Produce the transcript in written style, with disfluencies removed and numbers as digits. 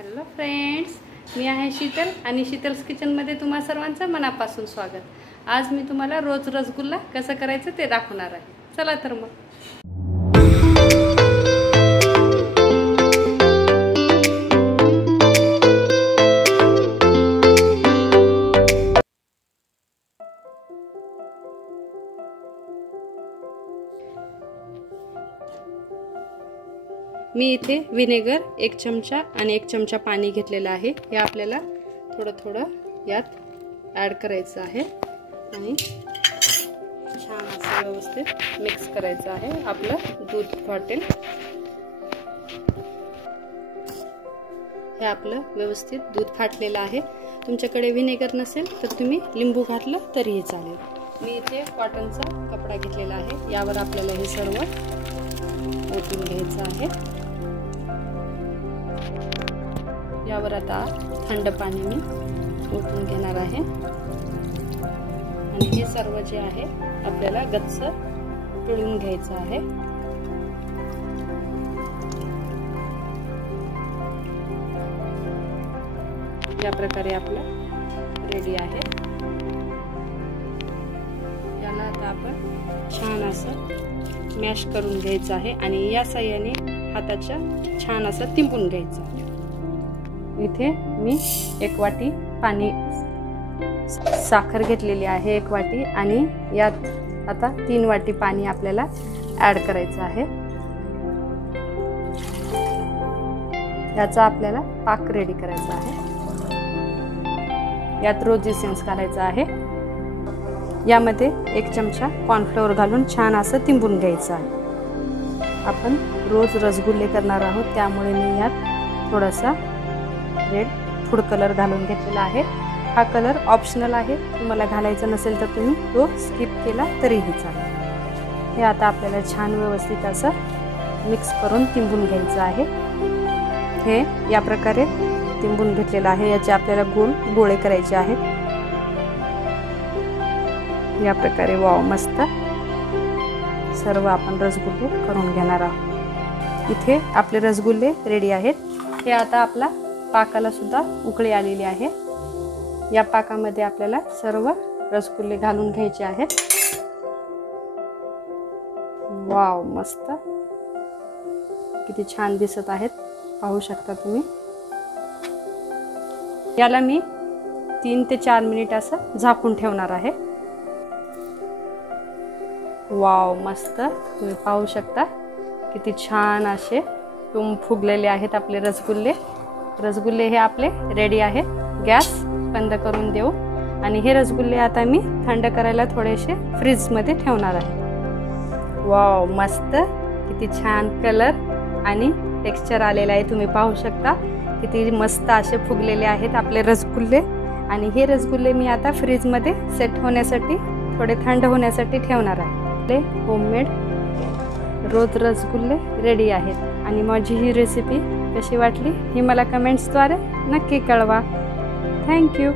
Hello friends, मी आहे शीतल आणि शीतल्स किचनमध्ये तुम्हा सर्वांचं मनापासून स्वागत। आज मी तुम्हाला रोज रसगुल्ला कसं करायचं ते दाखवणार आहे। चला तर मग मी इथे विनेगर 1 चमचा आणि 1 चमचा पाणी घेतलेला आहे। हे आपल्याला थोडं थोडं यात ऍड करायचं आहे आणि छान असं व्यवस्थित मिक्स करायचं आहे। आपलं दूध फाटेल हे आपलं व्यवस्थित दूध फाटलेलं आहे। तुमच्याकडे विनेगर नसेल तर तुम्ही लिंबू घातलं तरीही चालेल। मी इथे कॉटनचा कपडा घेतलेला आहे, यावर आपल्याला हे सर्व ओतून घ्यायचं आहे। यावर आता थंड पाणी मी ओतून घेणार आहे आणि हे सर्व जे आहे आपल्याला गच्च पिळून घ्यायचं आहे। या प्रकारे आपलं रेडी आहे। याला आता आपण छान असं मॅश करून घ्यायचं आहे आणि या साह्याने हाताच्या छान असं तिंपून घ्यायचं आहे। इथे मी 1 वाटी पाणी साखर घेतलेली आहे 1 वाटी आणि यात आता 3 वाटी पाणी आपल्याला ऍड करायचं आहे। याचा आपल्याला पाक रेडी करायचा आहे। यात रोज इसेन्स घालायचा आहे। यामध्ये 1 चमचा कॉर्नफ्लोअर घालून छान असं तिंबून घ्यायचं आहे। आपण रोज रसगुल्ले करणार आहोत, त्यामुळे मी यात थोडासा रेड फूड कलर घालून घेतलेला आहे। हा कलर ऑप्शनल आहे, तुम्हाला घालायचा नसेल तर तुम्ही तो स्किप केला तरीही चालेल। हे आता आपल्याला छान व्यवस्थित असं मिक्स करून तिंबून घ्यायचं आहे। हे या प्रकारे तिंबून घेतलेलं आहे। याचे आपल्याला गोल गोळे करायचे आहेत। या प्रकारे वाव मस्त सर्व आपण रसगुल्ले करून घेणार आहोत। इथे आपले रसगुल्ले रेडी आहेत। हे आता आपला पाकाला सुद्धा उकळी आलेली आहे। या पाकामध्ये आपल्याला सर्व रसगुल्ले घालून घ्यायचे आहेत। वाव मस्त किती छान दिसत आहेत, पाहू शकता तुम्ही। याला मी 3 ते 4 मिनिट असं झाकून ठेवणार आहे। वाव मस्त तुम्ही पाहू शकता किती छान असे फुगलेले आहेत आपले रसगुल्ले। रसगुल्ले हे आपले रेडी आहेत। गॅस बंद करून देऊ आणि हे रसगुल्ले आता मी थंड करायला थोडेसे फ्रीज मध्ये ठेवणार आहे। वाव मस्त किती छान कलर आणि टेक्स्चर आलेला आहे, तुम्ही पाहू शकता किती मस्त असे फुगलेले आहेत आपले रसगुल्ले। आणि हे रसगुल्ले मी आता फ्रीज मध्ये सेट होण्यासाठी थोडे थंड होण्यासाठी ठेवणार आहे। होममेड रोज रसगुल्ले रेडी आहेत आणि माझी ही रेसिपी कशी वाटली हे मला कमेंट्सद्वारे नक्की कळवा। थँक्यू।